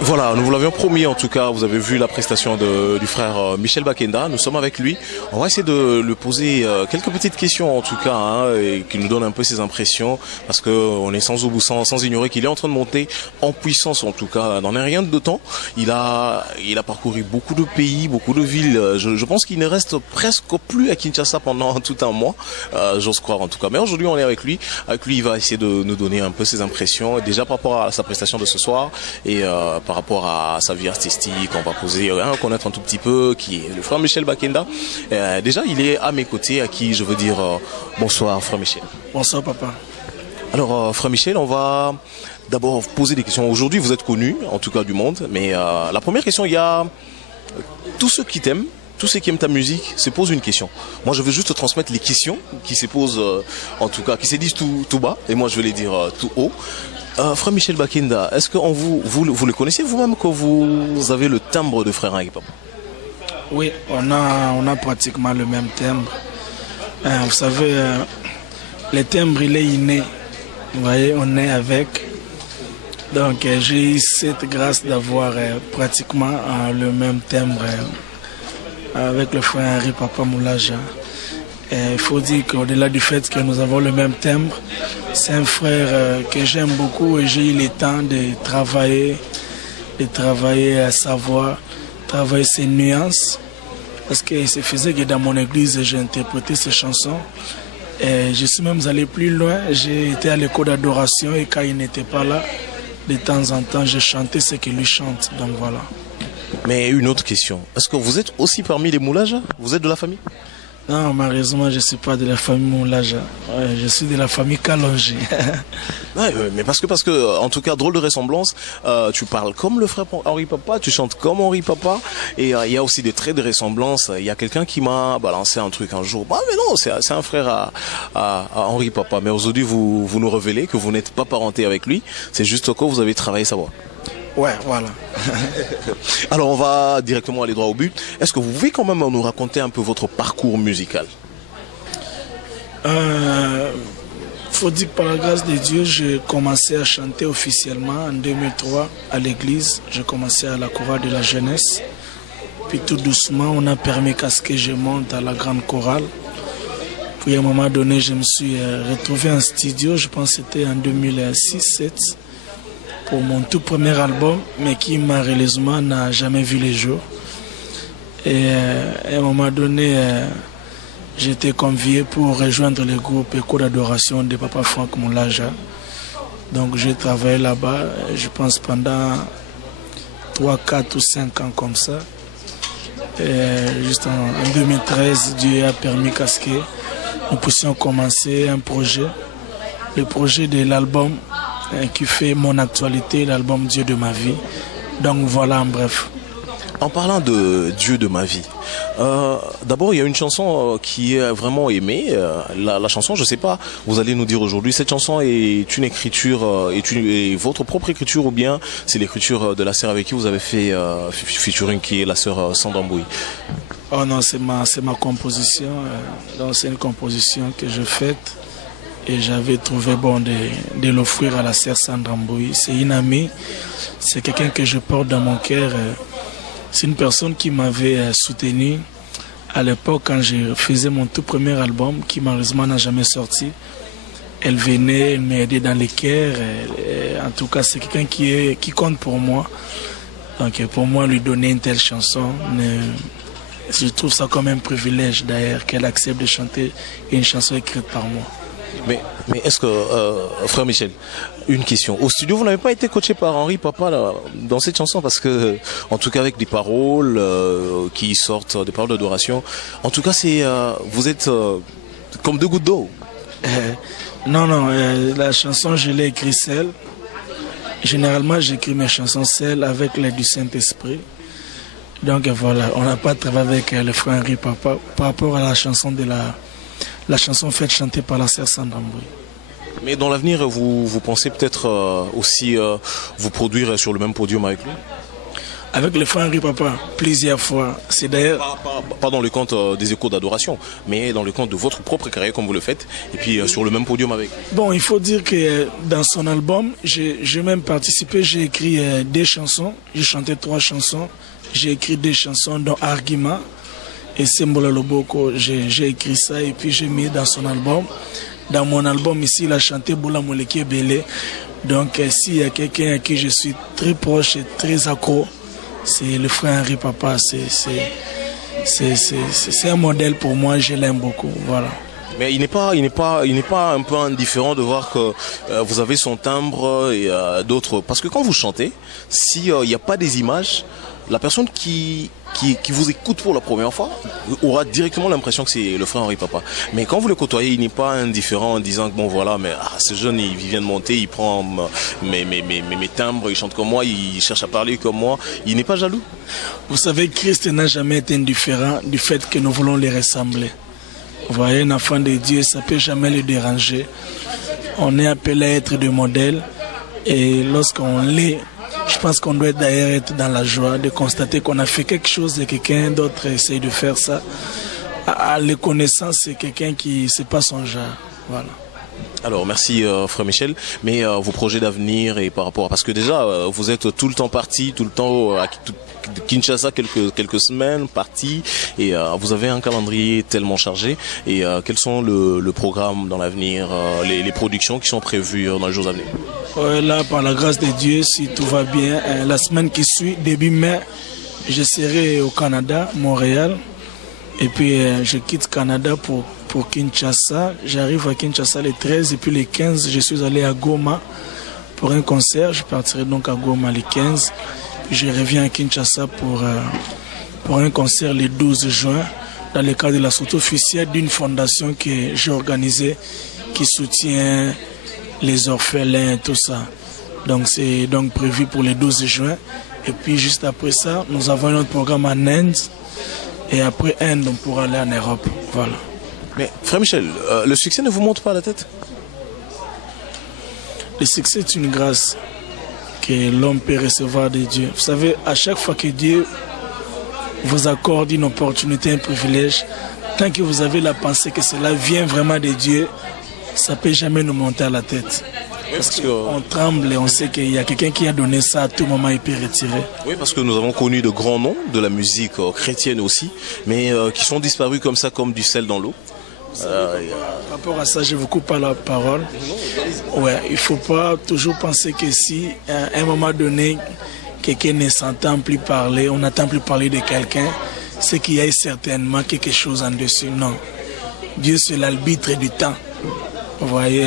Voilà, nous vous l'avions promis en tout cas, vous avez vu la prestation du frère Michel Bakenda, nous sommes avec lui, on va essayer de lui poser quelques petites questions en tout cas, hein, et qu'il nous donne un peu ses impressions, parce qu'on est sans ignorer qu'il est en train de monter en puissance en tout cas, dans un rien de temps, il a parcouru beaucoup de pays, beaucoup de villes, je pense qu'il ne reste presque plus à Kinshasa pendant tout un mois, j'ose croire en tout cas, mais aujourd'hui on est avec lui il va essayer de nous donner un peu ses impressions, déjà par rapport à sa prestation de ce soir, et par rapport à sa vie artistique, on va connaître un tout petit peu qui est le frère Michel Bakenda. Déjà, il est à mes côtés, à qui je veux dire bonsoir, frère Michel. Bonsoir, papa. Alors, frère Michel, on va d'abord poser des questions. Aujourd'hui, vous êtes connu, en tout cas du monde, mais la première question, il y a tous ceux qui t'aiment, tous ceux qui aiment ta musique se posent une question. Moi, je veux juste te transmettre les questions qui se posent, en tout cas, qui se disent tout bas, et moi, je vais les dire tout haut. Frère Michel Bakenda, est-ce que vous le connaissez vous-même, que vous avez le timbre de frère Henri Papa? Oui, on a pratiquement le même timbre. Vous savez, le timbre, il est inné. Vous voyez, on est avec. Donc, j'ai eu cette grâce d'avoir pratiquement le même timbre avec le frère Henri Papa Moulaja. Il faut dire qu'au-delà du fait que nous avons le même timbre, c'est un frère que j'aime beaucoup et j'ai eu le temps de travailler à savoir, travailler ses nuances. Parce qu'il se faisait que dans mon église, j'ai interprété ces chansons. Et je suis même allé plus loin, j'ai été à l'école d'adoration et quand il n'était pas là, de temps en temps, je chantais ce qu'il lui chante. Donc voilà. Mais une autre question, est-ce que vous êtes aussi parmi les Moulaja? Vous êtes de la famille? Non, malheureusement, je ne suis pas de la famille Moulaja. Je suis de la famille Kalonji. Ouais, mais parce que, en tout cas, drôle de ressemblance. Tu parles comme le frère Henri Papa, tu chantes comme Henri Papa. Et il y a aussi des traits de ressemblance. Il y a quelqu'un qui m'a balancé un truc un jour. Bah, mais non, c'est un frère à Henri Papa. Mais aujourd'hui, vous nous révélez que vous n'êtes pas parenté avec lui. C'est juste que vous avez travaillé sa voix. Ouais, voilà. Alors on va directement aller droit au but. Est-ce que vous pouvez quand même nous raconter un peu votre parcours musical? Faut dire que par la grâce de Dieu, j'ai commencé à chanter officiellement en 2003 à l'église. J'ai commencé à la chorale de la jeunesse. Puis tout doucement, on a permis qu'à ce que je monte à la grande chorale. Puis à un moment donné, je me suis retrouvé en studio, je pense que c'était en 2006-2007. Pour mon tout premier album, mais qui malheureusement n'a jamais vu les jours. Et à un moment donné, j'ai été convié pour rejoindre le groupe Écho d'adoration de Papa Franck Moulaja. Donc j'ai travaillé là-bas, je pense pendant 3, 4 ou 5 ans comme ça. Et juste en 2013, Dieu a permis qu'à ce que nous puissions commencer un projet, le projet de l'album qui fait mon actualité, l'album Dieu de ma vie. Donc voilà en bref. En parlant de Dieu de ma vie, d'abord il y a une chanson qui est vraiment aimée. La chanson, je ne sais pas, vous allez nous dire aujourd'hui, cette chanson est une écriture, est votre propre écriture ou bien c'est l'écriture de la sœur avec qui vous avez fait featuring, qui est la sœur Sandra Mbouy? Oh non, c'est ma composition. Donc c'est une composition que je fais. Et j'avais trouvé bon de l'offrir à la sœur Sandra Mbouy. C'est une amie, c'est quelqu'un que je porte dans mon cœur. C'est une personne qui m'avait soutenu à l'époque quand je faisais mon tout premier album, qui malheureusement n'a jamais sorti. Elle venait, elle m'aidait dans les chœurs. En tout cas, c'est quelqu'un qui compte pour moi. Donc pour moi, lui donner une telle chanson, je trouve ça comme un privilège d'ailleurs qu'elle accepte de chanter une chanson écrite par moi. Mais est-ce que, frère Michel, une question. Au studio, vous n'avez pas été coaché par Henri Papa là, dans cette chanson parce que, en tout cas avec des paroles qui sortent, des paroles d'adoration, en tout cas vous êtes comme deux gouttes d'eau. Non, la chanson, je l'ai écrite seule. Généralement, j'écris mes chansons seul avec l'aide du Saint-Esprit. Donc voilà, on n'a pas travaillé avec le frère Henri Papa par rapport à la chanson la chanson faite chanter par la sœur Sandra Mbouy. Mais dans l'avenir, vous pensez peut-être aussi vous produire sur le même podium avec lui? Avec le frère Henri Papa, plusieurs fois. C'est d'ailleurs... Pas dans le compte des échos d'adoration, mais dans le compte de votre propre carrière comme vous le faites, et puis sur le même podium avec. Bon, il faut dire que dans son album, j'ai même participé, j'ai écrit des chansons, j'ai chanté 3 chansons, j'ai écrit des chansons dont Argument et Sembola Loboko, j'ai écrit ça et puis j'ai mis dans son album. Dans mon album ici, il a chanté Boula Moleki Belé. Donc s'il y a quelqu'un à qui je suis très proche et très accro, c'est le frère Henri Papa. C'est un modèle pour moi, je l'aime beaucoup. Voilà. Mais il n'est pas un peu indifférent de voir que vous avez son timbre et d'autres. Parce que quand vous chantez, s'il n'y a pas des images, la personne qui vous écoute pour la première fois aura directement l'impression que c'est le frère Henri Papa. Mais quand vous le côtoyez, il n'est pas indifférent en disant que bon voilà, mais ce jeune il vient de monter, il prend mes timbres, il chante comme moi, il cherche à parler comme moi. Il n'est pas jaloux. Vous savez, Christ n'a jamais été indifférent du fait que nous voulons les ressembler. Vous voyez, un enfant de Dieu, ça ne peut jamais le déranger. On est appelé à être des modèles et lorsqu'on l'est, je pense qu'on doit d'ailleurs être dans la joie de constater qu'on a fait quelque chose et quelqu'un d'autre essaye de faire ça. À les connaissances, c'est quelqu'un qui c'est pas son genre. Voilà. Alors merci frère Michel, mais vos projets d'avenir et par rapport parce que déjà vous êtes tout le temps parti, tout le temps à Kinshasa quelques semaines parti et vous avez un calendrier tellement chargé et quels sont le programme dans l'avenir, les productions qui sont prévues dans les jours à venir? Là par la grâce de Dieu, si tout va bien, la semaine qui suit, début mai, je serai au Canada, Montréal. Et puis je quitte Canada pour Kinshasa. J'arrive à Kinshasa le 13 et puis le 15, je suis allé à Goma pour un concert. Je partirai donc à Goma le 15. Puis je reviens à Kinshasa pour un concert le 12 juin dans le cadre de la sortie officielle d'une fondation que j'ai organisée qui soutient les orphelins, tout ça. Donc c'est donc prévu pour le 12 juin. Et puis juste après ça, nous avons un autre programme en Inde. Et après Inde, on pourra aller en Europe. Voilà. Mais frère Michel, le succès ne vous monte pas à la tête? Le succès est une grâce que l'homme peut recevoir de Dieu. Vous savez, à chaque fois que Dieu vous accorde une opportunité, un privilège, tant que vous avez la pensée que cela vient vraiment de Dieu, ça ne peut jamais nous monter à la tête. Parce qu'on tremble et on sait qu'il y a quelqu'un qui a donné ça, à tout moment il peut retirer. Oui, parce que nous avons connu de grands noms de la musique chrétienne aussi, mais qui sont disparus comme ça, comme du sel dans l'eau. Par rapport à ça, je vous coupe pas la parole. Ouais, il ne faut pas toujours penser que si à un moment donné, quelqu'un ne s'entend plus parler, on n'entend plus parler de quelqu'un, c'est qu'il y a certainement quelque chose en dessus. Non. Dieu, c'est l'arbitre du temps. Vous voyez,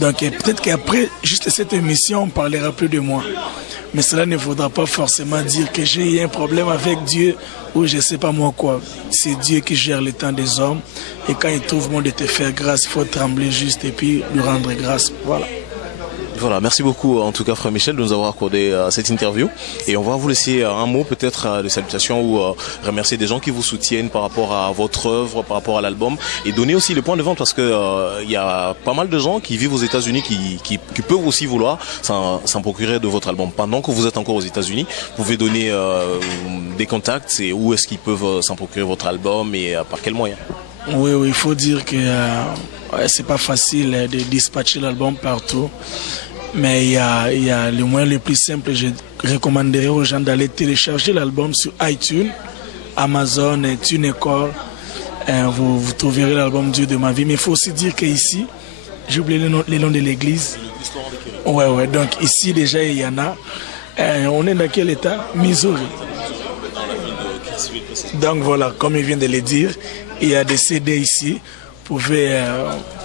donc peut-être qu'après juste cette émission, on ne parlera plus de moi. Mais cela ne vaudra pas forcément dire que j'ai un problème avec Dieu ou je ne sais pas moi quoi. C'est Dieu qui gère le temps des hommes. Et quand il trouve bon de te faire grâce, il faut trembler juste et puis lui rendre grâce. Voilà. Voilà, merci beaucoup en tout cas frère Michel de nous avoir accordé cette interview et on va vous laisser un mot peut-être de salutation ou remercier des gens qui vous soutiennent par rapport à votre œuvre, par rapport à l'album et donner aussi le point de vente parce que il y a pas mal de gens qui vivent aux États-Unis qui peuvent aussi vouloir s'en procurer de votre album. Pendant que vous êtes encore aux États-Unis, vous pouvez donner des contacts et où est-ce qu'ils peuvent s'en procurer votre album et par quels moyens? Oui, il faut dire que c'est pas facile de dispatcher l'album partout. Mais il y a le moyen le plus simple. Je recommanderais aux gens d'aller télécharger l'album sur iTunes, Amazon, TuneCore. Vous trouverez l'album Dieu de ma vie. Mais il faut aussi dire qu'ici, J'ai oublié le nom de l'église. Ouais, donc ici déjà il y en a. On est dans quel état? Missouri. Donc voilà, comme il vient de le dire, il y a des CD ici. Vous pouvez,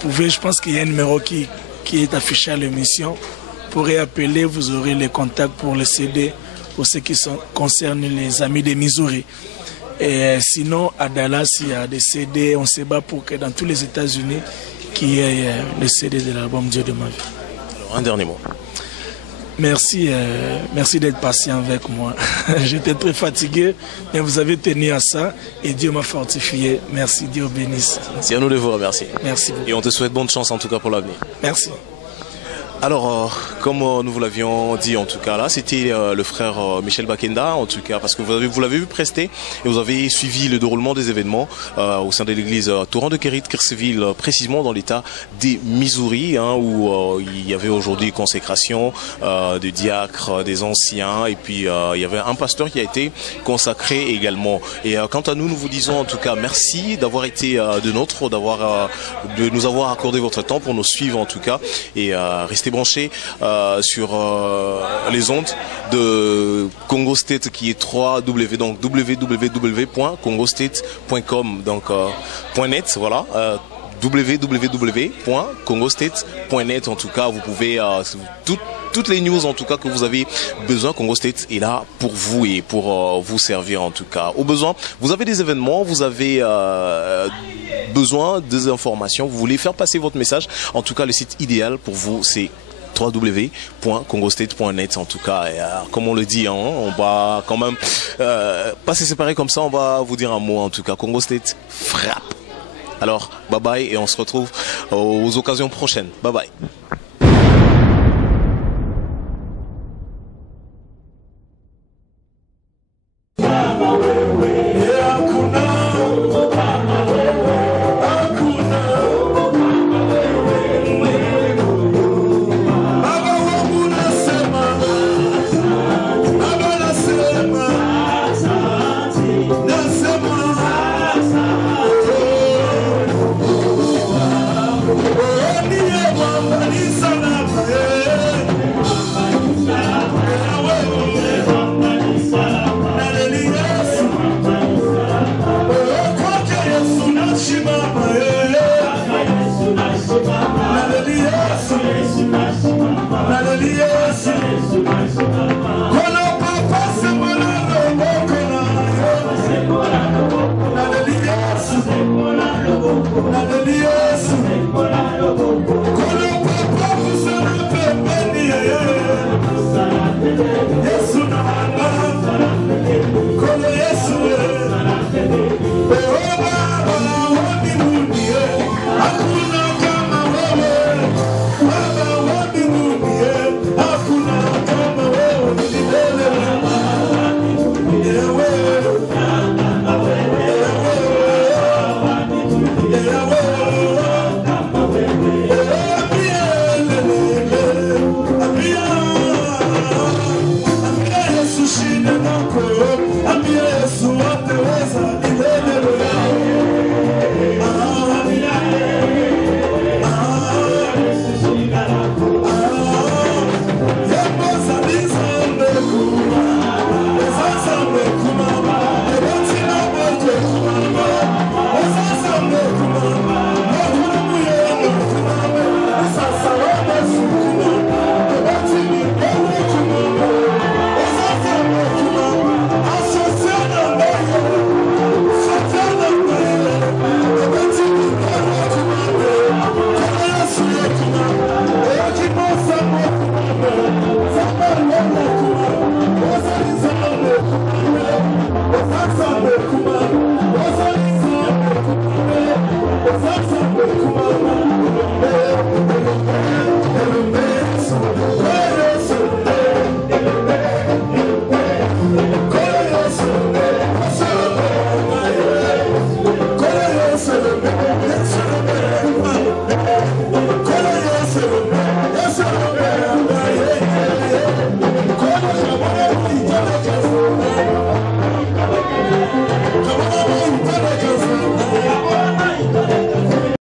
je pense qu'il y a un numéro qui est affiché à l'émission. Vous pourrez appeler, vous aurez les contacts pour le CD, pour ceux qui concernent les amis de Missouri. Et sinon, à Dallas, il y a des CD, on se bat pour que dans tous les États-Unis, qu'il y ait le CD de l'album Dieu de ma vie. Alors, un dernier mot. Merci, merci d'être patient avec moi. J'étais très fatigué, mais vous avez tenu à ça et Dieu m'a fortifié. Merci, Dieu bénisse. C'est à nous de vous remercier. Merci beaucoup. Et on te souhaite bonne chance en tout cas pour l'avenir. Merci. Alors, comme nous vous l'avions dit en tout cas là, c'était le frère Michel Bakenda en tout cas, parce que vous l'avez vu prester et vous avez suivi le déroulement des événements au sein de l'église Torrent de Kérit, Kirksville, précisément dans l'état des Missouri, hein, où il y avait aujourd'hui consécration de diacres, des anciens, et puis il y avait un pasteur qui a été consacré également. Et quant à nous, nous vous disons en tout cas merci d'avoir été de nous avoir accordé votre temps pour nous suivre en tout cas, et restez branchés sur les ondes de Congo State qui est www.congostate.com, donc .net, voilà. www.congostate.net. En tout cas, vous pouvez toutes les news en tout cas que vous avez besoin. Congo State est là pour vous et pour vous servir en tout cas. Au besoin, vous avez des événements, vous avez besoin des informations, vous voulez faire passer votre message. En tout cas, le site idéal pour vous, c'est www.congostate.net. En tout cas, et, comme on le dit, hein, on va quand même pas se séparer comme ça. On va vous dire un mot en tout cas. Congo State frappe. Alors, bye bye et on se retrouve aux occasions prochaines. Bye bye.